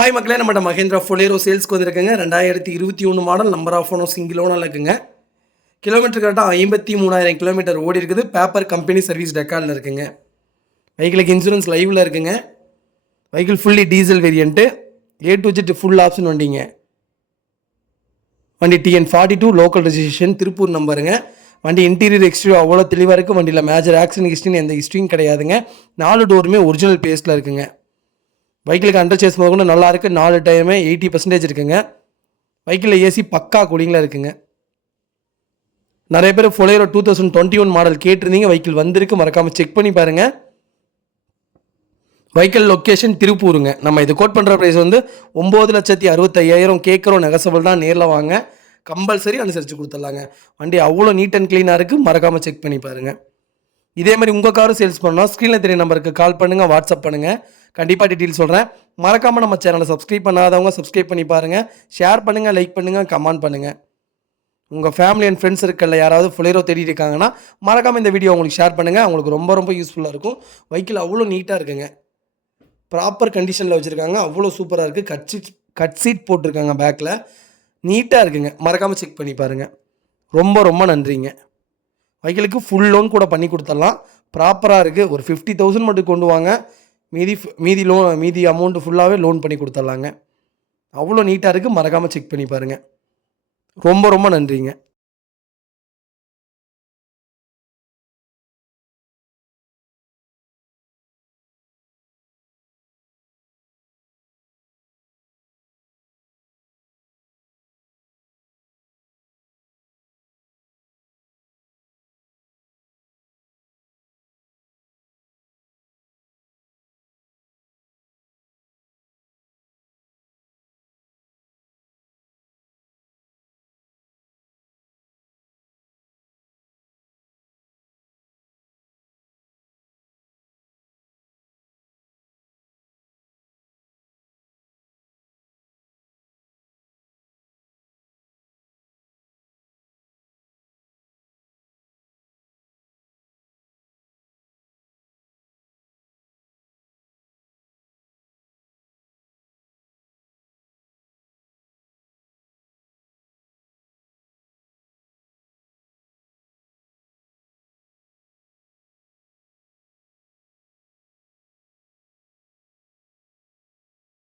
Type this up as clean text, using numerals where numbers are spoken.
Hi மக்களே, நம்மகிட்ட மஹேந்திரா ஃபொலேரோ சேல்ஸ்க்கு வந்திருக்குங்க. 2021 model, number of owner single ஓனரில் இருக்குங்க. கிலோமீட்டர் கரெக்டாக 53,000 கிலோமீட்டர் ஓடி இருக்குது. பேப்பர் கம்பெனி சர்வீஸ் ரெக்கார்டில் இருக்குங்க. வெஹிக்கிளுக்கு இன்சூரன்ஸ் லைவில் இருக்குங்க. Vehicle fully diesel variant, A to Z full option வண்டிங்க. வண்டி TN42 லோக்கல் ரெஜிஸ்ட்ரேஷன், திருப்பூர் நம்பருங்க. வண்டி இன்டீரியர் எக்ஸ்டீரியர் அவ்வளோ தெளிவாக இருக்குது. வண்டியில் மேஜர் ஆக்சிடென்ட் ஹிஸ்ட்ரின்னு எந்த ஹிஸ்ட்ரியும் கிடையாதுங்க. 4 டோருமே ஒரிஜினல் பேஸில் இருக்குங்க. வெஹிக்கிளுக்கு அண்டர் சேஸ் முதல்ல நல்லா இருக்குது. 4 டயருமே 80% இருக்குங்க. வெஹிக்கிளில் ஏசி பக்கா கூலிங்கில் இருக்குங்க. நிறைய பேர் ஃபொலேரோ 2021 மாடல் கேட்டிருந்தீங்க. வெஹிக்கிள் வந்திருக்கு, மறக்காமல் செக் பண்ணி பாருங்கள். வெஹிக்கிள் லொக்கேஷன் திருப்பூருங்க. நம்ம இது கோட் பண்ணுற ப்ரைஸ் வந்து 9,65,000 கேட்குறோம். நெகசபிள் தான், நேரில் வாங்க, கம்பல்சரி அனுசரித்து கொடுத்துடலாங்க. வண்டி அவ்வளோ நீட் அண்ட் க்ளீனாக இருக்குது, மறக்காமல் செக் பண்ணி பாருங்கள். இதே மாதிரி உங்கள் காரும் சேல்ஸ் பண்ணால் ஸ்க்ரீனில் தெரிய நம்பருக்கு கால் பண்ணுங்கள், வாட்ஸ்அப் பண்ணுங்கள். கண்டிப்பாக டீட்டெயில் சொல்கிறேன். மறக்காமல் நம்ம சேனலை சப்ஸ்கிரைப் பண்ணாதவங்க சப்ஸ்கிரைப் பண்ணி பாருங்கள். ஷேர் பண்ணுங்கள், லைக் பண்ணுங்கள், கமெண்ட் பண்ணுங்கள். உங்கள் ஃபேமிலி அண்ட் ஃப்ரெண்ட்ஸ் சர்க்கிளில் யாராவது ஃபொலேரோ தேடிட்டு இருக்காங்கன்னா மறக்காமல் இந்த வீடியோ உங்களுக்கு ஷேர் பண்ணுங்கள். அவங்களுக்கு ரொம்ப ரொம்ப யூஸ்ஃபுல்லாக இருக்கும். வெஹிக்கிள் அவ்வளோ நீட்டாக இருக்குங்க. ப்ராப்பர் கண்டிஷனில் வச்சுருக்காங்க. அவ்வளோ சூப்பராக இருக்குது. கட் சீட் போட்டிருக்காங்க. பேக்கில் நீட்டாக இருக்குங்க. மறக்காமல் செக் பண்ணி பாருங்கள். ரொம்ப ரொம்ப நன்றிங்க. வெஹிக்கிளுக்கு ஃபுல் லோன் கூட பண்ணி கொடுத்துடலாம். ப்ராப்பராக இருக்குது. ஒரு 50,000 மட்டும் கொண்டு வாங்க, மீதி அமௌண்ட்டு ஃபுல்லாகவே லோன் பண்ணி கொடுத்துட்லாங்க. அவ்வளோ நீட்டாக இருக்குது. மறக்காமல் செக் பண்ணி பாருங்கள். ரொம்ப ரொம்ப நன்றிங்க.